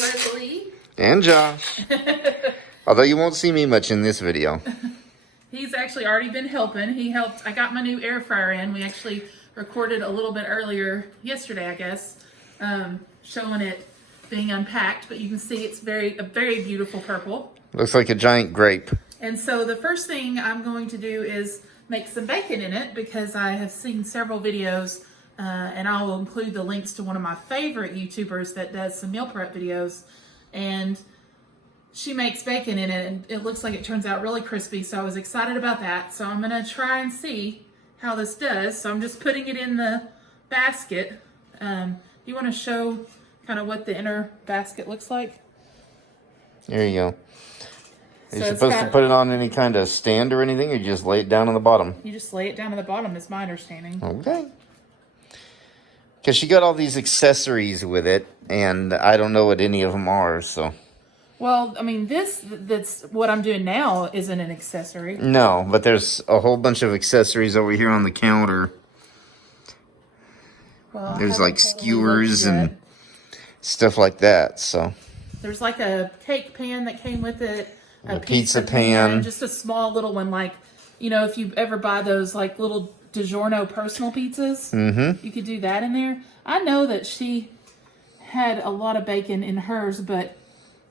Leslie. And Josh. Although you won't see me much in this video. He's actually already been helping. He helped. I got my new air fryer in. We actually recorded a little bit earlier, yesterday, I guess, showing it being unpacked. But you can see it's a very beautiful purple. Looks like a giant grape. And so the first thing I'm going to do is make some bacon in it, because I have seen several videos, and I will include the links to one of my favorite YouTubers that does some meal prep videos. And she makes bacon in it, and it looks like it turns out really crispy, so I was excited about that. So I'm gonna try and see how this does. So I'm just putting it in the basket. You wanna show kind of what the inner basket looks like? There you go. Are you So supposed to put it on any kind of stand or anything, or you just lay it down on the bottom? You just lay it down on the bottom, is my understanding. Okay. Because she got all these accessories with it, and I don't know what any of them are, so... Well, I mean, that's what I'm doing now isn't an accessory. No, but there's a whole bunch of accessories over here on the counter. Well, there's like skewers and stuff like that, so. There's like a cake pan that came with it. A pizza pan. Just a small little one, like, you know, if you ever buy those like little DiGiorno personal pizzas, you could do that in there. I know that she had a lot of bacon in hers, but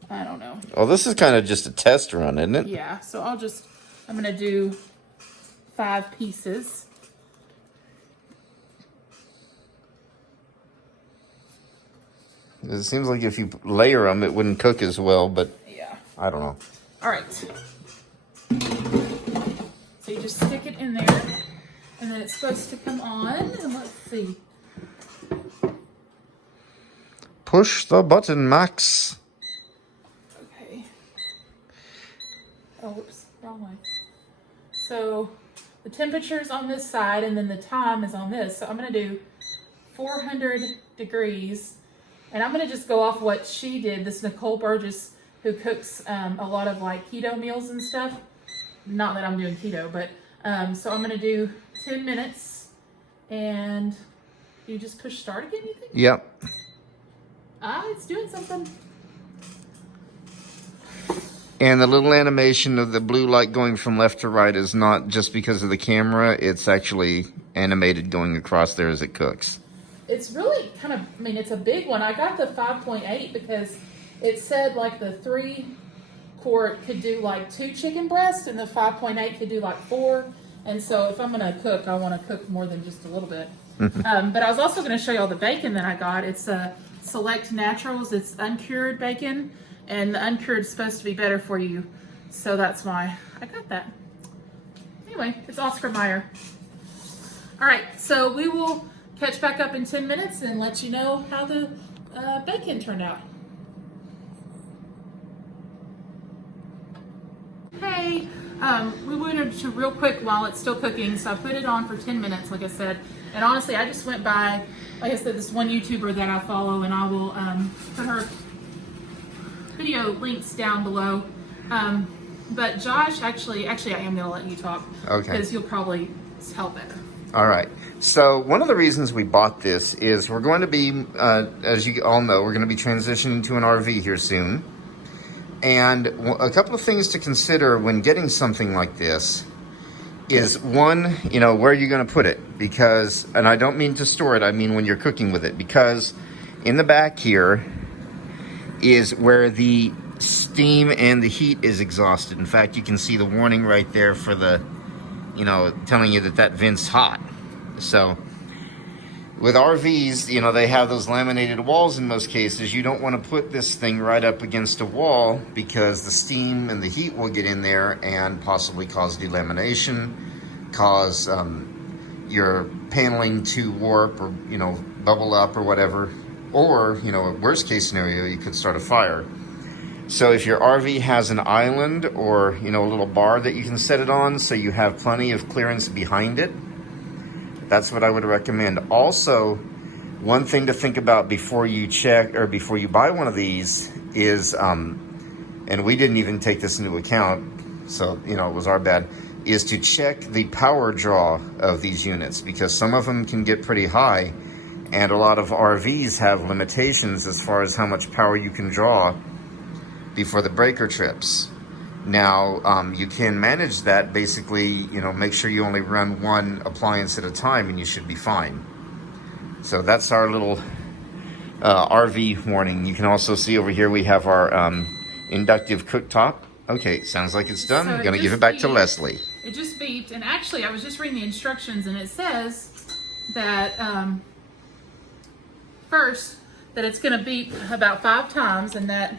I don't know. Well, this is kind of just a test run, isn't it? Yeah, so I'm going to do 5 pieces. It seems like if you layer them, it wouldn't cook as well, but yeah, I don't know. All right. So you just stick it in there, and then it's supposed to come on, and let's see. Push the button, Max. Okay. Oh, whoops, wrong way. So the temperature's on this side, and then the time is on this. So I'm going to do 400 degrees, and I'm going to just go off what she did, this Nicole Burgess, who cooks a lot of like keto meals and stuff. Not that I'm doing keto, but so I'm going to do 10 minutes, and you just push start again, you think? Yep. It's doing something. And the little animation of the blue light going from left to right is not just because of the camera. It's actually animated going across there as it cooks. It's really kind of, I mean, it's a big one. I got the 5.8 because it said like the 3-quart could do like 2 chicken breasts, and the 5.8 could do like 4. And so if I'm going to cook, I want to cook more than just a little bit. But I was also going to show you all the bacon that I got. It's Select Naturals. It's uncured bacon, and the uncured is supposed to be better for you. So that's why I got that. Anyway, it's Oscar Mayer. All right, so we will catch back up in 10 minutes and let you know how the bacon turned out. Hey, we wanted to real quick while it's still cooking, so I put it on for 10 minutes, like I said. And honestly, I just went by, like I said, this one YouTuber that I follow, and I will put her video links down below. But Josh, actually, I am going to let you talk. Okay. Because you'll probably tell better. All right. So one of the reasons we bought this is we're going to be, as you all know, we're going to be transitioning to an RV here soon. And a couple of things to consider when getting something like this is, one, you know, where are you going to put it? Because, and I don't mean to store it, I mean when you're cooking with it. Because in the back here is where the steam and the heat is exhausted. In fact, you can see the warning right there for the, you know, telling you that vent's hot. So with RVs, you know, they have those laminated walls in most cases. You don't want to put this thing right up against a wall, because the steam and the heat will get in there and possibly cause delamination, cause your paneling to warp or, you know, bubble up or whatever. Or, you know, worst case scenario, you could start a fire. So if your RV has an island or, you know, a little bar that you can set it on so you have plenty of clearance behind it, that's what I would recommend. Also, one thing to think about before you check or before you buy one of these is, and we didn't even take this into account, so, you know, it was our bad, is to check the power draw of these units, because some of them can get pretty high, And a lot of RVs have limitations as far as how much power you can draw before the breaker trips. Now, you can manage that basically, you know, make sure you only run one appliance at a time and you should be fine. So that's our little RV warning. You can also see over here we have our inductive cooktop. Okay, sounds like it's done. So I'm gonna give it back to beeped. Leslie. It just beeped, and actually I was just reading the instructions, and it says that first that it's gonna beep about 5 times, and that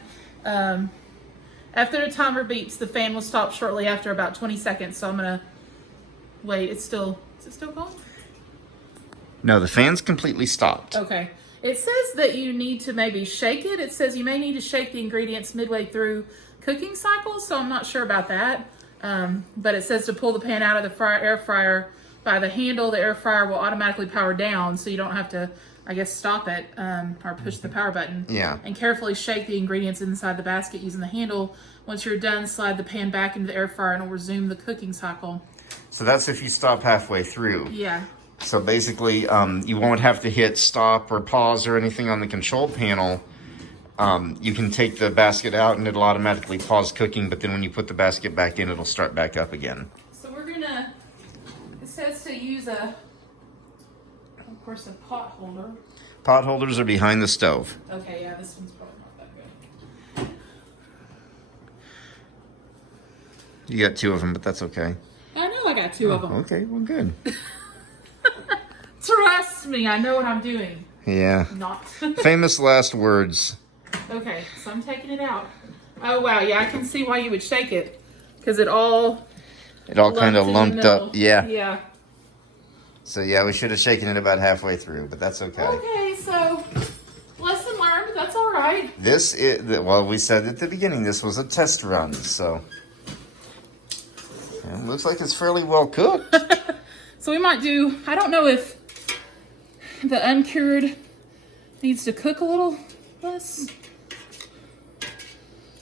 after the timer beeps, the fan will stop shortly after about 20 seconds. So I'm gonna wait. Is it still going? No, the fan's completely stopped. Okay. It says that you need to maybe shake it. It says you may need to shake the ingredients midway through cooking cycle, so I'm not sure about that. But it says to pull the pan out of the air fryer by the handle. The air fryer will automatically power down, so you don't have to, I guess, stop it or push the power button. Yeah. And carefully shake the ingredients inside the basket using the handle. Once you're done, slide the pan back into the air fryer and it'll resume the cooking cycle. So that's if you stop halfway through. Yeah. So basically, you won't have to hit stop or pause or anything on the control panel. You can take the basket out and it'll automatically pause cooking, but then when you put the basket back in, it'll start back up again. So we're gonna, it says to use of course, a pot holder. Pot holders are behind the stove. Okay, yeah, this one's probably not that good. You got 2 of them, but that's okay. I know I got 2 of them. Okay, well, good. Trust me, I know what I'm doing. Yeah. Not. Famous last words. Okay, so I'm taking it out. Oh, wow, yeah, I can see why you would shake it. Because it all kind of lumped up. Yeah. Yeah. So, yeah, we should have shaken it about halfway through, but that's okay. Okay, so lesson learned. That's all right. This is, well, we said at the beginning, this was a test run, so. It looks like it's fairly well cooked. So we might do, I don't know if the uncured needs to cook a little less.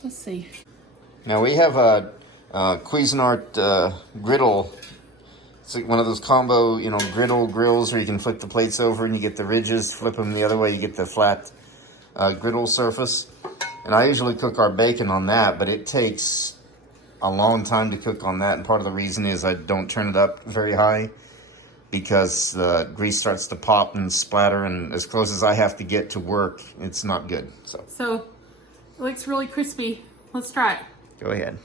Let's see. Now we have a Cuisinart griddle. It's like one of those combo, griddle grills where you can flip the plates over and you get the ridges. Flip them the other way, you get the flat griddle surface. And I usually cook our bacon on that, but it takes a long time to cook on that. And part of the reason is I don't turn it up very high, because the grease starts to pop and splatter, and as close as I have to get to work, it's not good. So it looks really crispy. Let's try it. Go ahead.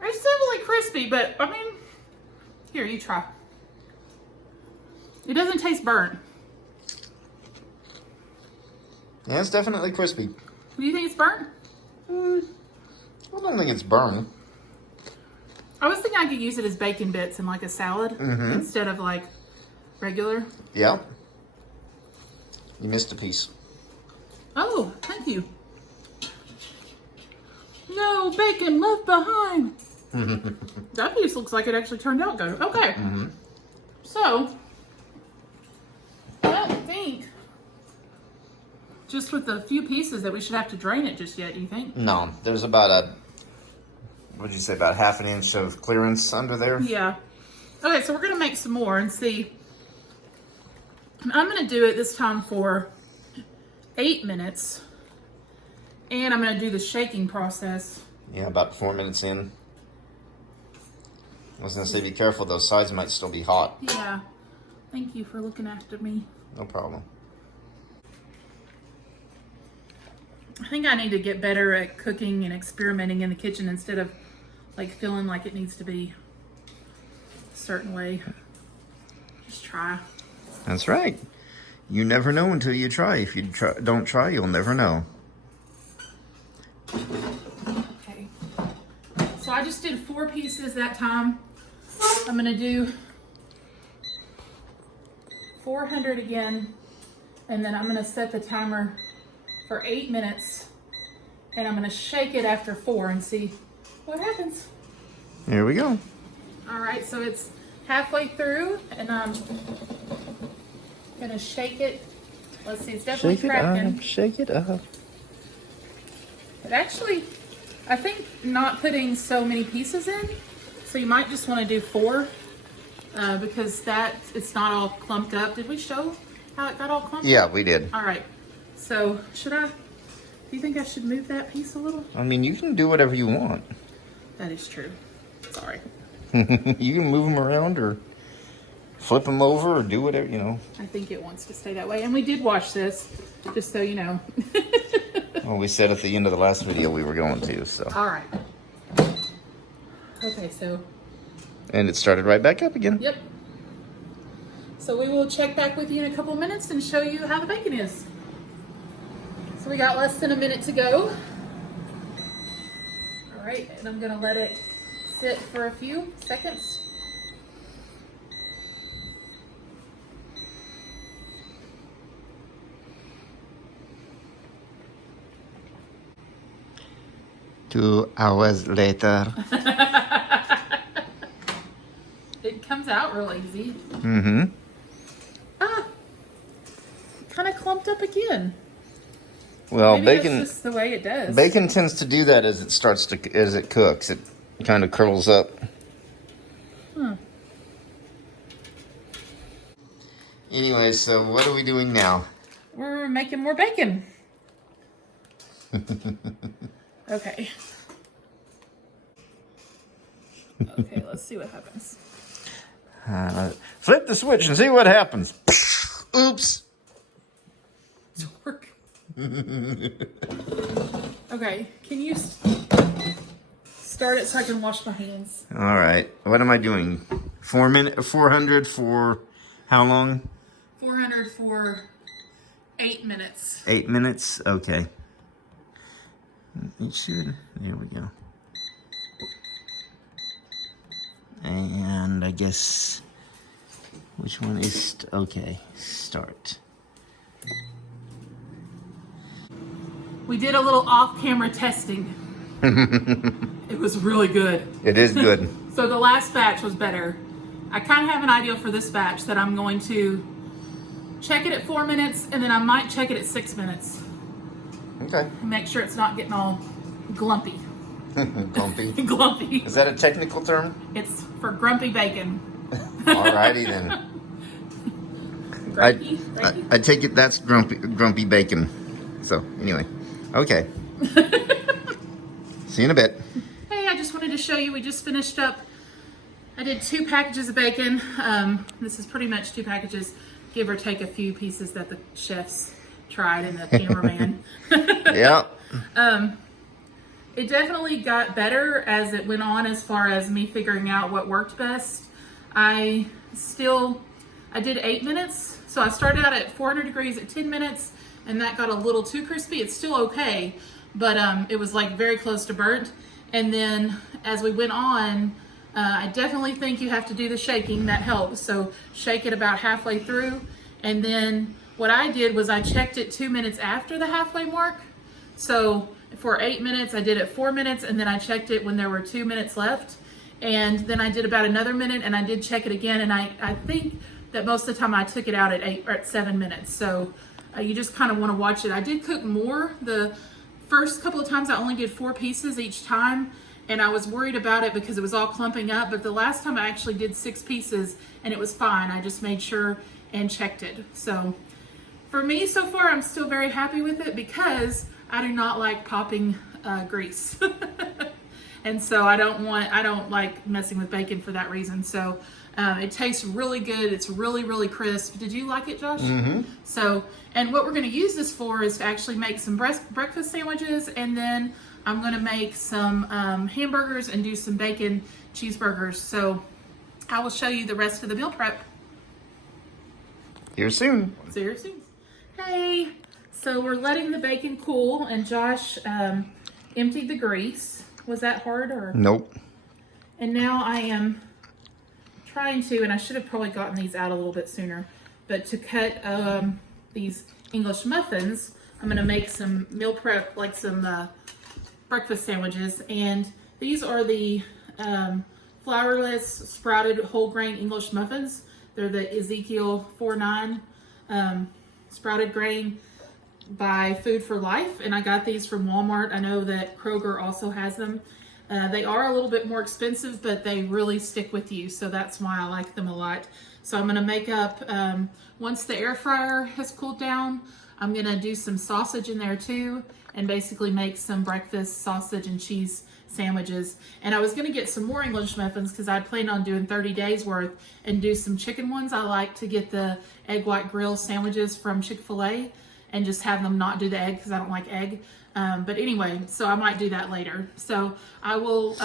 It's definitely crispy, but I mean, here, you try. It doesn't taste burnt. Yeah, it's definitely crispy. Do you think it's burnt? I don't think it's burnt. I was thinking I could use it as bacon bits in like a salad instead of like regular. Yeah. You missed a piece. Oh, thank you. No bacon left behind. That piece looks like it actually turned out good. Okay. So, I don't think just with the few pieces that we should have to drain it just yet, do you think? No, there's about what'd you say, about half an inch of clearance under there? Yeah. Okay, so we're going to make some more and see. I'm going to do it this time for 8 minutes. And I'm going to do the shaking process. Yeah, about 4 minutes in. I was going to say, be careful, those sides might still be hot. Yeah. Thank you for looking after me. No problem. I think I need to get better at cooking and experimenting in the kitchen instead of like feeling like it needs to be a certain way. Just try. That's right. You never know until you try. If you don't try, you'll never know. Okay. So I just did 4 pieces that time. I'm going to do 400 again. And then I'm going to set the timer for 8 minutes. And I'm going to shake it after 4 and see what happens. Here we go. All right, so it's halfway through, and I'm gonna shake it. Let's see, it's definitely cracking. Shake it up. But actually, I think not putting so many pieces in, so you might just want to do 4 because it's not all clumped up. Did we show how it got all clumped Yeah, up? we did. All right. So do you think I should move that piece a little? I mean, you can do whatever you want. That is true. Sorry. You can move them around or flip them over or do whatever, you know. I think it wants to stay that way. And we did wash this, just so you know. Well, we said at the end of the last video we were going to, so. All right. Okay, so. And it started right back up again. Yep. So we will check back with you in a couple minutes and show you how the bacon is. So we got less than a minute to go. All right, and I'm gonna let it sit for a few seconds. Two hours later. It comes out real easy. Mm-hmm. Kind of clumped up again. Well, Maybe bacon. that's just the way it does. Bacon tends to do that as it cooks. It kind of curls up. Anyway, so what are we doing now? We're making more bacon. Okay. Okay, let's see what happens. Flip the switch and see what happens. Oops. Dork. Okay, can you start it so I can wash my hands? All right. What am I doing? 400 for how long? 400 for 8 minutes. 8 minutes? Okay. You should. There we go. And I guess which one is okay? Start. We did a little off-camera testing. It was really good. It is good. So the last batch was better. I kind of have an idea for this batch that I'm going to check it at 4 minutes and then I might check it at 6 minutes. Okay. And make sure it's not getting all glumpy. Grumpy. Glumpy. Is that a technical term? It's for grumpy bacon. Alrighty then. Grumpy? I take it that's grumpy bacon. So anyway, okay. See you in a bit. Hey, I just wanted to show you, we just finished up. I did 2 packages of bacon. This is pretty much 2 packages, give or take a few pieces that the chefs tried and the cameraman. Yeah. It definitely got better as it went on as far as me figuring out what worked best. I did 8 minutes. So I started out at 400 degrees at 10 minutes and that got a little too crispy. It's still okay, but it was like very close to burnt. And then as we went on, I definitely think you have to do the shaking, that helps. So shake it about halfway through. And then what I did was I checked it 2 minutes after the halfway mark. So for 8 minutes, I did it 4 minutes, and then I checked it when there were 2 minutes left. And then I did about another minute, and I did check it again. And I think that most of the time I took it out at 8 or at 7 minutes. So you just kind of want to watch it. I did cook more. The first couple of times I only did 4 pieces each time, and I was worried about it because it was all clumping up. But the last time I actually did 6 pieces, and it was fine. I just made sure and checked it. So for me so far, I'm still very happy with it because I do not like popping grease. And so I don't like messing with bacon for that reason. So it tastes really good. It's really, really crisp. Did you like it, Josh? Mm-hmm. So, and what we're going to use this for is to actually make some breakfast sandwiches, and then I'm going to make some hamburgers and do some bacon cheeseburgers. So I will show you the rest of the meal prep. Here soon. See you soon. Hey, so we're letting the bacon cool, and Josh emptied the grease. Was that hard or? Nope. And now I am trying to, and I should have probably gotten these out a little bit sooner, but to cut these English muffins, I'm gonna make some meal prep, like some breakfast sandwiches. And these are the flourless sprouted whole grain English muffins. They're the Ezekiel 4-9 sprouted grain by Food for Life, and I got these from Walmart. I know that Kroger also has them. They are a little bit more expensive, but they really stick with you, so that's why I like them a lot. So I'm gonna make up, once the air fryer has cooled down, I'm gonna do some sausage in there too, and basically make some breakfast sausage and cheese sandwiches. And I was gonna get some more English muffins because I planned on doing 30 days worth and do some chicken ones. I like to get the egg white grill sandwiches from Chick-fil-A and just have them not do the egg because I don't like egg. But anyway, so I might do that later. So I will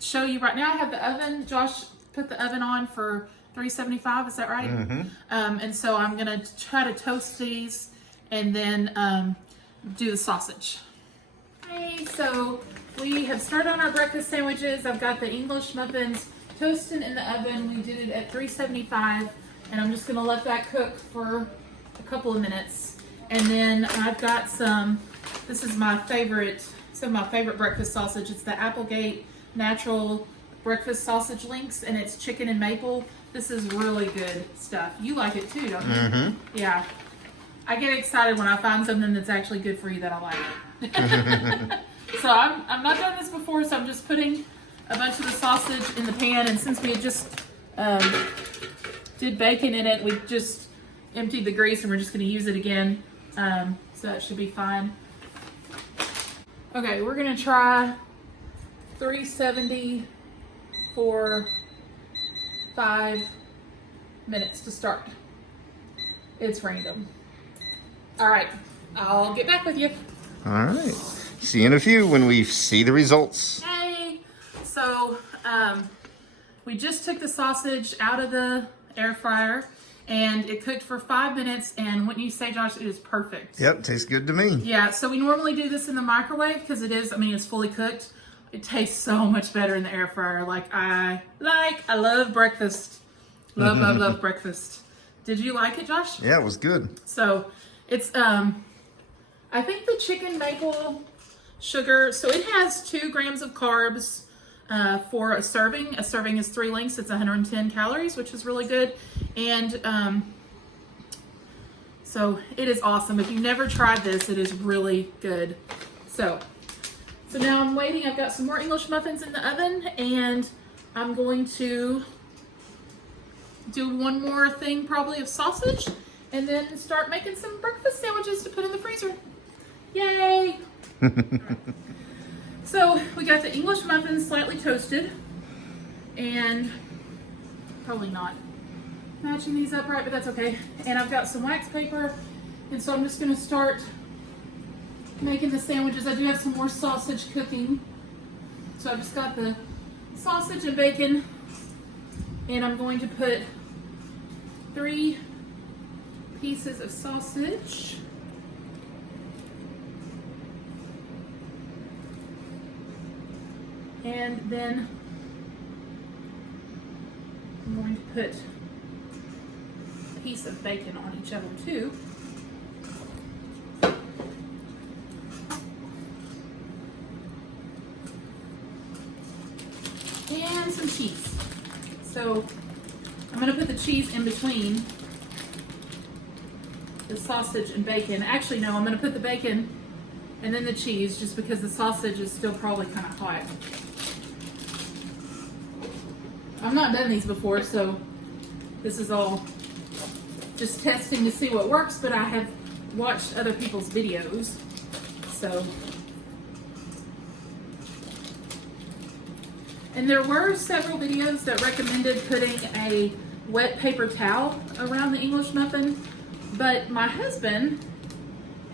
show you right now. I have the oven. Josh put the oven on for 375, is that right? Mm-hmm. And so I'm gonna try to toast these and then do the sausage. Okay, so we have started on our breakfast sandwiches. I've got the English muffins toasting in the oven. We did it at 375, and I'm just gonna let that cook for a couple of minutes. And then I've got some, this is my favorite, some of my favorite breakfast sausage. It's the Applegate Natural Breakfast Sausage Links, and it's chicken and maple. This is really good stuff. You like it too, don't you? Mm-hmm. Yeah. I get excited when I find something that's actually good for you that I like. So I'm not done this before, so I'm just putting a bunch of the sausage in the pan, and since we had just did bacon in it, we just emptied the grease and we're just gonna use it again. So that should be fine. Okay, we're gonna try 370 for 5 minutes to start. It's random. All right, I'll get back with you. All right. See you in a few when we see the results. Hey, so we just took the sausage out of the air fryer and it cooked for 5 minutes, and wouldn't you say, Josh, it is perfect. Yep, tastes good to me. Yeah, so we normally do this in the microwave because it is, I mean, it's fully cooked. It tastes so much better in the air fryer. I love breakfast. Love breakfast. Did you like it, Josh? Yeah, it was good. So it's, I think the chicken maple sugar, so it has 2 grams of carbs for a serving. A serving is 3 links. It's 110 calories, which is really good. And so it is awesome. If you've never tried this, it is really good. So now I'm waiting. I've got some more English muffins in the oven, and I'm going to do one more thing probably of sausage, and then start making some breakfast sandwiches to put in the freezer. Yay! So we got the English muffins slightly toasted, and probably not matching these up right, but that's okay. And I've got some wax paper, and so I'm just gonna start making the sandwiches. I do have some more sausage cooking. So I've just got the sausage and bacon, and I'm going to put 3 pieces of sausage. And then I'm going to put a piece of bacon on each of them too. And some cheese. So I'm going to put the cheese in between the sausage and bacon. Actually, no, I'm going to put the bacon and then the cheese, just because the sausage is still probably kind of hot. I've not done these before, so this is all just testing to see what works, but I have watched other people's videos, so. And there were several videos that recommended putting a wet paper towel around the English muffin, but my husband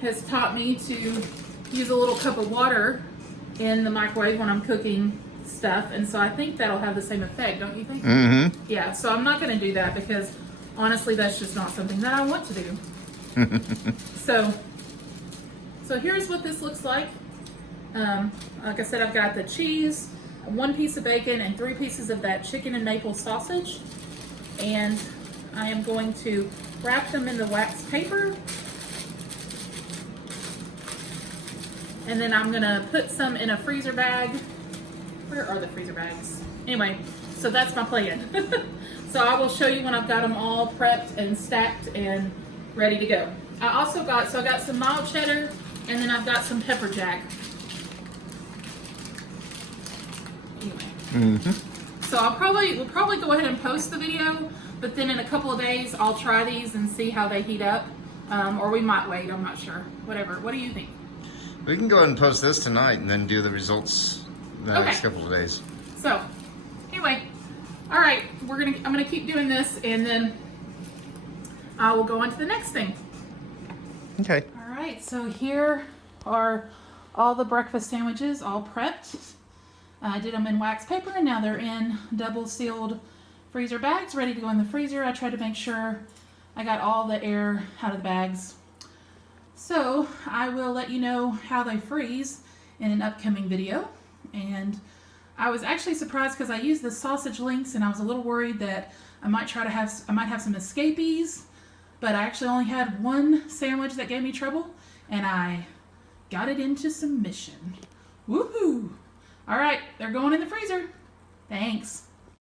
has taught me to use a little cup of water in the microwave when I'm cooking stuff, and so I think that'll have the same effect, don't you think? Mm-hmm. Yeah, so I'm not going to do that because honestly that's just not something that I want to do. So here's what this looks like. Like I said, I've got the cheese, 1 piece of bacon, and 3 pieces of that chicken and maple sausage, and I am going to wrap them in the wax paper, and then I'm gonna put some in a freezer bag. Where are the freezer bags? Anyway, so that's my plan. So I will show you when I've got them all prepped and stacked and ready to go. I also got, so I got some mild cheddar, and then I've got some pepper jack. anyway. So we'll probably go ahead and post the video, but then in a couple of days I'll try these and see how they heat up. Or we might wait, I'm not sure. Whatever. What do you think? We can go ahead and post this tonight and then do the results the next couple of days. So, anyway, all right, I'm gonna keep doing this, and then I will go on to the next thing. Okay. All right, so here are all the breakfast sandwiches, all prepped. I did them in wax paper, and now they're in double sealed freezer bags, ready to go in the freezer. I tried to make sure I got all the air out of the bags. So I will let you know how they freeze in an upcoming video. And I was actually surprised because I used the sausage links, and I was a little worried that I might have some escapees, but I actually only had one sandwich that gave me trouble, and I got it into submission. Woohoo! All right, they're going in the freezer. Thanks.